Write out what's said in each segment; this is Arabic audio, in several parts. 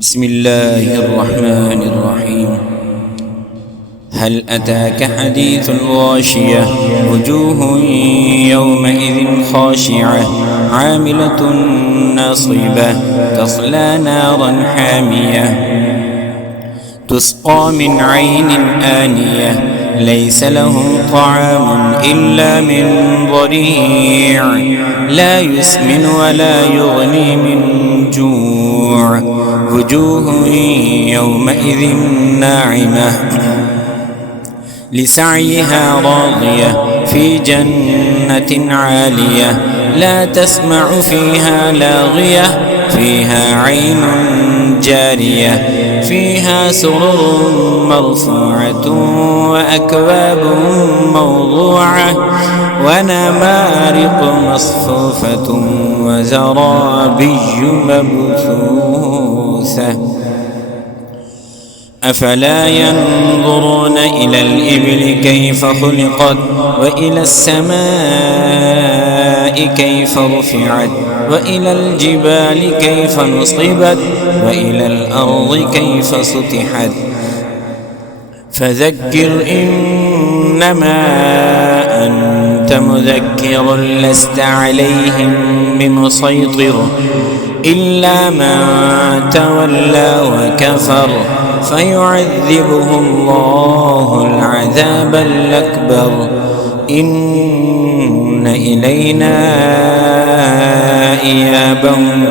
بسم الله الرحمن الرحيم. هل أتاك حديث الغاشية وجوه يومئذ خاشعة عاملة ناصبة تصلى نارا حامية تسقى من عين آنية ليس لهم طعام إلا من ضريع لا يسمن ولا يغني من جوع وجوه يومئذ ناعمة لسعيها راضية في جنة عالية لا تسمع فيها لاغية فيها عين جارية فيها سرر مرفوعة وأكواب موضوعة ونمارق مصفوفة وزرابي مبثوثة أفلا ينظرون إلى الإبل كيف خلقت وإلى السماء كيف رفعت وإلى الجبال كيف نصبت وإلى الأرض كيف سطحت فذكر إنما أنت مذكر لست عليهم بمسيطر إلا من تولى وكفر فيعذبه الله العذاب الأكبر إن إلينا إيابهم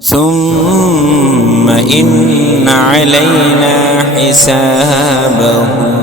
ثم إن علينا حسابهم.